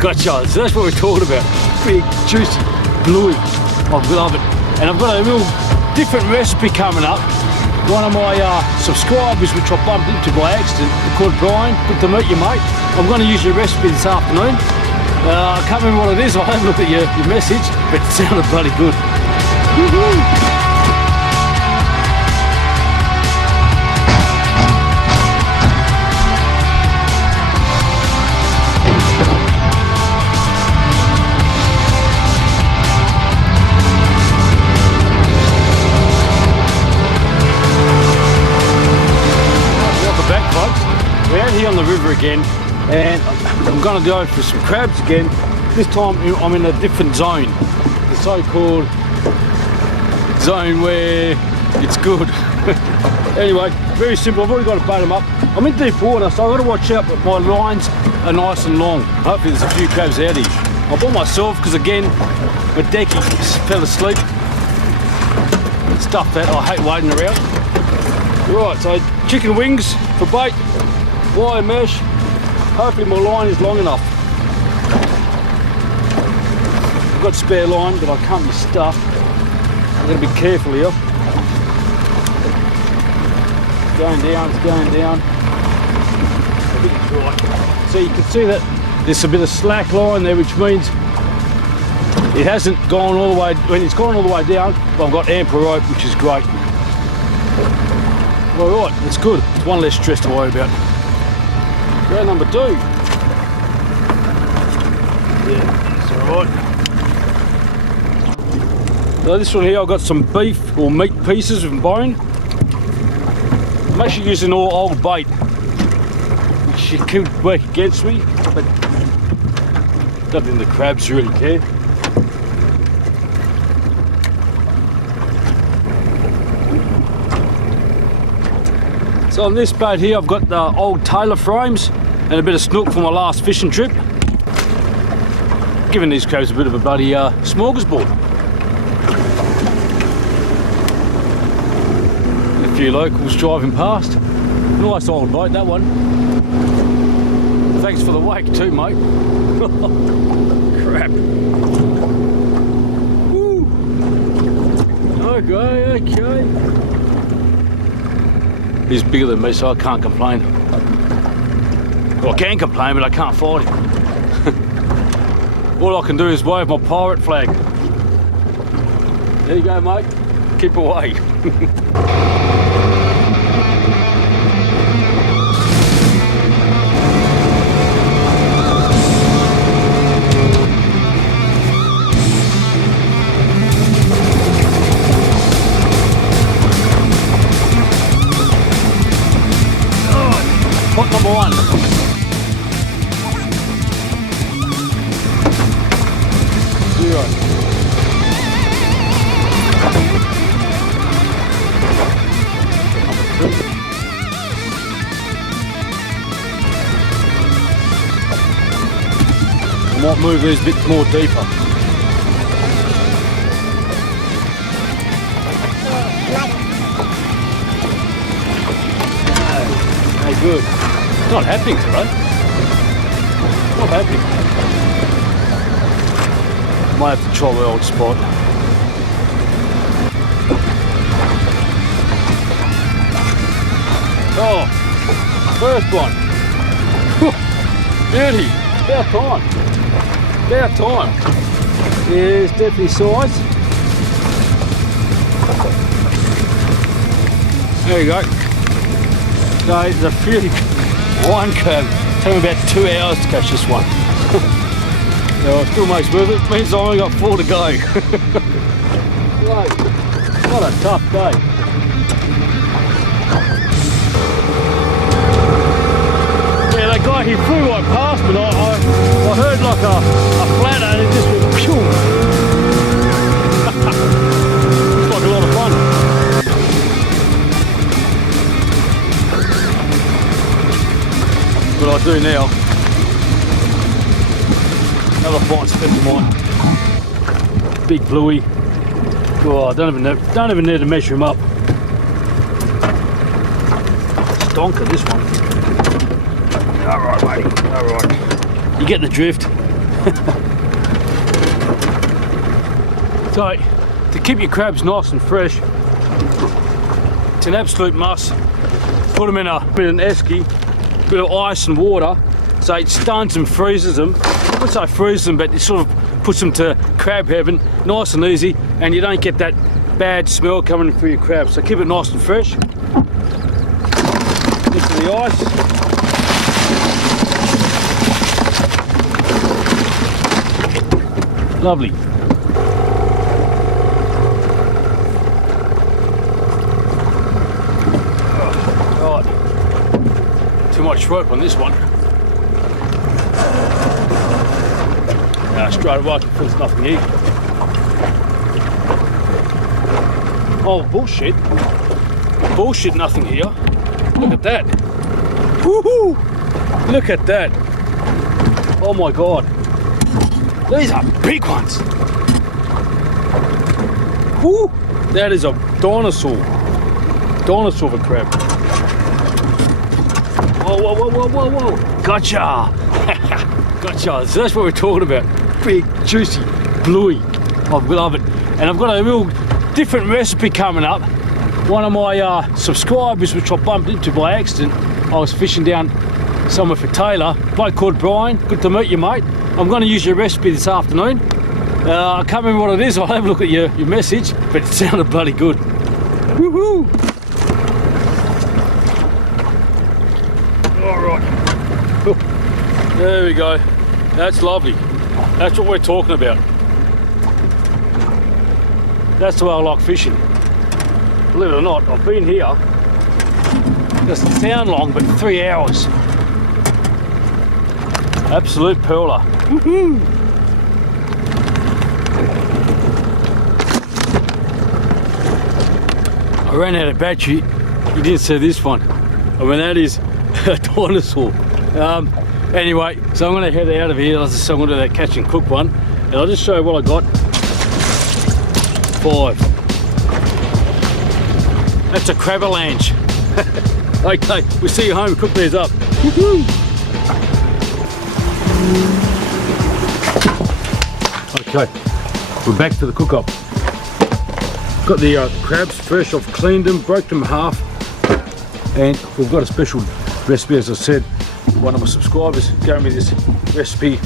Gotcha. So that's what we're talking about. Big, juicy, bluey. I love it. And I've got a real different recipe coming up. One of my subscribers, which I bumped into by accident, called Brian. Good to meet you, mate. I'm going to use your recipe this afternoon. I can't remember what it is. I haven't looked at your message, but it sounded bloody good. Woo-hoo. We're out here on the river again, and I'm going to go for some crabs again. This time I'm in a different zone, the so-called zone where it's good. Anyway, very simple. I've already got to bait them up. I'm in deep water, so I've got to watch out that my lines are nice and long. Hopefully there's a few crabs out here. I'm by myself because, again, my decky fell asleep. Stuff that I hate waiting around. Right, so chicken wings for bait. Wire mesh. Hopefully my line is long enough. I've got spare line, but I can't be stuffed. I'm going to be careful here. It's going down, it's going down. I think it's right. So you can see that there's a bit of slack line there, which means it hasn't gone all the way, when it's gone all the way down, but I've got ample rope, which is great. Alright, that's good. It's one less stress to worry about. Round number 2. Yeah, that's alright. So this one here, I've got some beef or meat pieces with bone. I'm actually using all old bait, which could work against me, but I don't think the crabs really care. So on this bait here, I've got the old Taylor frames and a bit of snook from my last fishing trip. Giving these crabs a bit of a bloody smorgasbord. A few locals driving past. Nice old boat, that one. Thanks for the wake too, mate. Crap. Woo. Okay. He's bigger than me, so I can't complain. Well, I can complain, but I can't fight him. All I can do is wave my pirate flag. There you go, mate. Keep away. Pot number 1. Zero. I might move these a bit more deeper. Hey, good. Not happening today. Not happening. Might have to try the old spot. Oh, first one. Beauty. About time. About time. Yeah, it's definitely size. There you go. So it's a really wine crab. Took me about 2 hours to catch this one. So it still makes worth it. Means I only got 4 to go. What a tough day. Yeah, that guy, he flew right past me. I heard like a flatter and it just went phew. Looks like a lot of fun. What I do now, another fine spin of mine. Big bluey. Oh, I don't even need to measure him up. Stonker, this one. Alright, mate. Alright. You get the drift. So, to keep your crabs nice and fresh, it's an absolute must. Put them in an esky, bit of ice and water, so it stuns and freezes them. I wouldn't say freezes them, but it sort of puts them to crab heaven, nice and easy, and you don't get that bad smell coming through your crabs. So keep it nice and fresh. Into the ice. Lovely. Right. Too much rope on this one. Straight away I can feel there's nothing here. Oh, bullshit. Bullshit, nothing here. Look at that. Woohoo! Look at that. Oh my god. These are big ones. Woo! That is a dinosaur. Dinosaur of a crab. Whoa, whoa, whoa, whoa, whoa, whoa. Gotcha. Gotcha. So that's what we're talking about. Big, juicy, bluey. I love it. And I've got a real different recipe coming up. One of my subscribers, which I bumped into by accident, I was fishing down somewhere for Taylor. A bloke called Brian. Good to meet you, mate. I'm going to use your recipe this afternoon. I can't remember what it is. I'll have a look at your message, but it sounded bloody good. Woohoo! All right. There we go. That's lovely. That's what we're talking about. That's the way I like fishing. Believe it or not, I've been here, doesn't sound long, but 3 hours. Absolute perler. Woohoo! I ran out of battery. You didn't see this one. I mean, that is a dinosaur. Anyway, so I'm going to head out of here. As I said, I'm going to do that catch and cook one, and I'll just show you what I got. 5. That's a crabberlanche. Okay, we'll see you home. Cook these up. Woohoo! Okay, we're back to the cook up. Got the crabs fresh. I've cleaned them, broke them in half, and we've got a special recipe. As I said, one of my subscribers gave me this recipe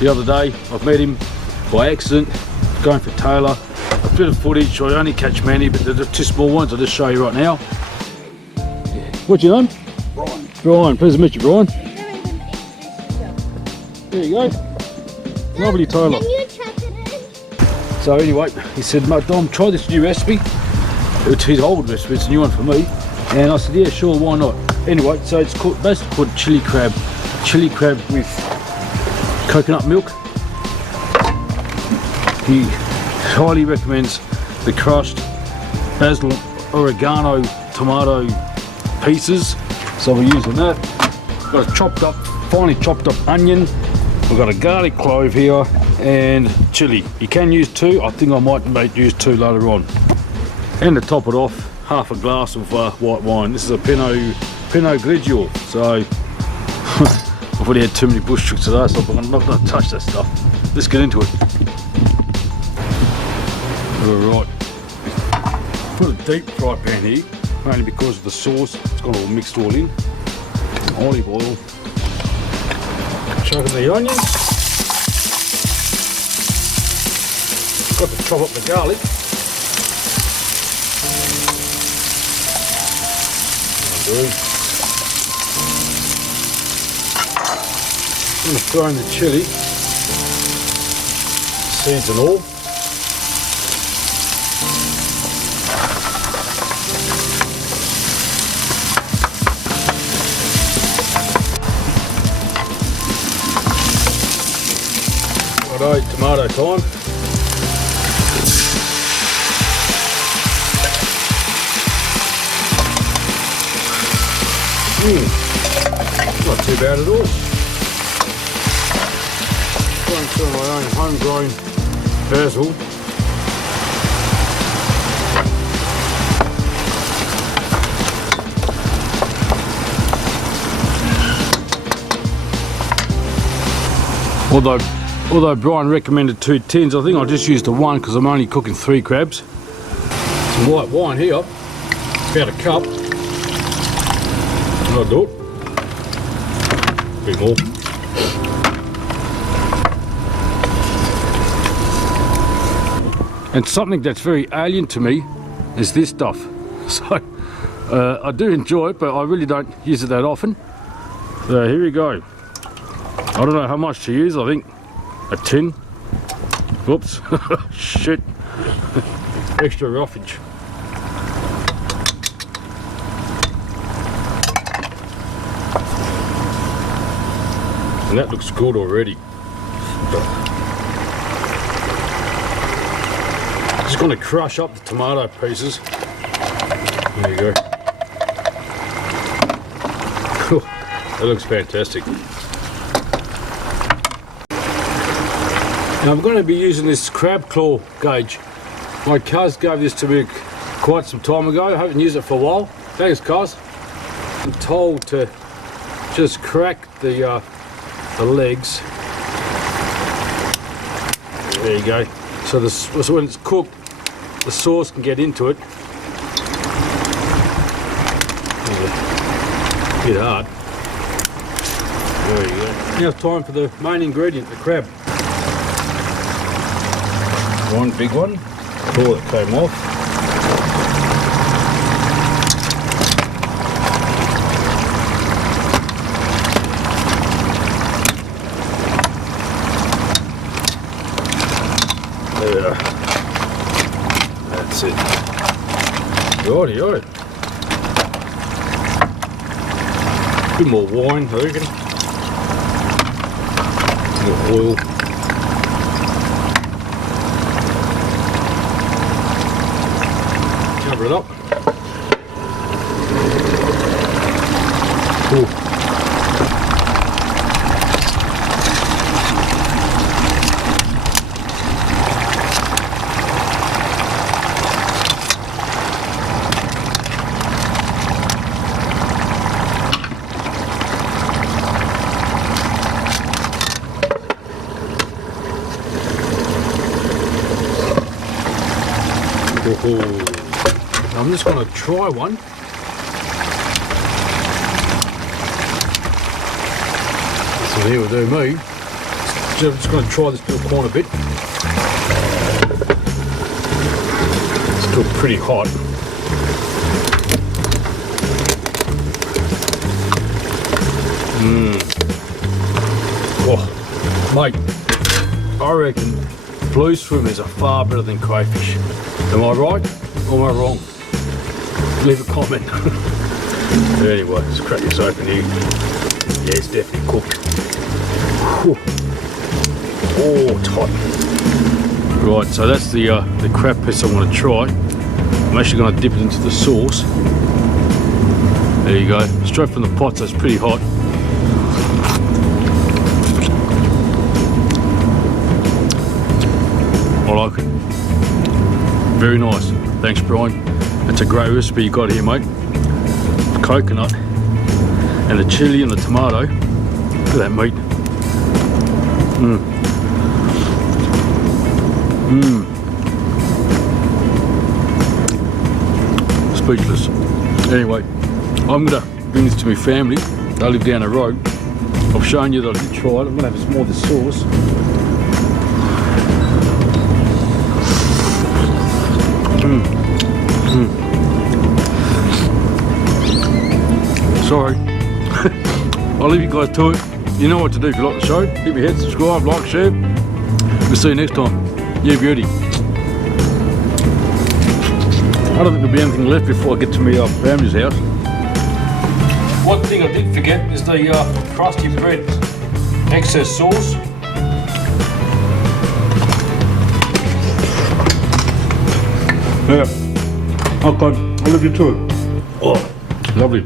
the other day. I've met him by accident, going for Taylor. A bit of footage. I only catch many, but they're the 2 small ones. I'll just show you right now. What's your name? Brian. Brian. Pleased to meet you, Brian. There you go. Lovely Taylor. Can you chuck it in? So anyway, he said, mate, Dom, try this new recipe. It's his old recipe, it's a new one for me. And I said, yeah, sure, why not? Anyway, so it's basically called chili crab. Chili crab with coconut milk. He highly recommends the crushed basil, oregano, tomato pieces. So we're using that. Got a chopped up, finely chopped up onion. We've got a garlic clove here and chili. You can use 2. I think I might use 2 later on. And to top it off, half a glass of white wine. This is a Pinot Grigio. So I've already had too many bush tricks today, so I'm not going to touch that stuff. Let's get into it. Alright. Put a deep fry pan here, only because of the sauce. It's got all mixed all in. Olive oil. Chuck in the onions. Got to chop up the garlic. I'm going to throw in the chili, seeds and all. Righto, tomato time. Not too bad at all. Going through my own homegrown basil. Although Although Brian recommended 2 tins, I think I'll just use the one because I'm only cooking 3 crabs. Some white wine here, about a cup. I'll do it. A bit more. And something that's very alien to me is this stuff. So I do enjoy it, but I really don't use it that often. So here we go. I don't know how much to use. I think a tin. Whoops. Shit. Extra roughage. And that looks good already. Just going to crush up the tomato pieces. There you go. That looks fantastic. Now I'm going to be using this crab claw gauge. My cuz gave this to me quite some time ago. I haven't used it for a while. Thanks, cuz. I'm told to just crack the legs. There you go. So when it's cooked, the sauce can get into it. A bit hard. There you go. Now it's time for the main ingredient, the crab. One big one. Claw that came off. There. That's it. Righty-o. Bit more wine, I reckon. More oil. Cover it up. Ooh. I'm just going to try one. This one here will do me. So I'm just going to try this little corn a bit. It's still pretty hot. Oh, mate, I reckon blue swimmers are far better than crayfish. Am I right or am I wrong? Leave a comment. Anyway, let's crack this open here. Yeah, it's definitely cooked. Whew. Oh, tight. Right, so that's the crab piece I want to try. I'm actually going to dip it into the sauce. There you go, straight from the pot, so it's pretty hot. I like it. Very nice. Thanks, Brian. It's a great recipe you got here, mate. Coconut and the chili and the tomato. Look at that meat. Speechless. Anyway, I'm gonna bring this to my family. They live down the road. I've shown you that I did try it. I'm gonna have some more of this sauce. Sorry. I'll leave you guys to it. You know what to do if you like the show. Hit me head, subscribe, like, share. We'll see you next time. Yeah, beauty. I don't think there'll be anything left before I get to my family's house. One thing I did forget is the crusty bread. Excess sauce. Yeah. Okay, I'll leave you to it. Oh, lovely.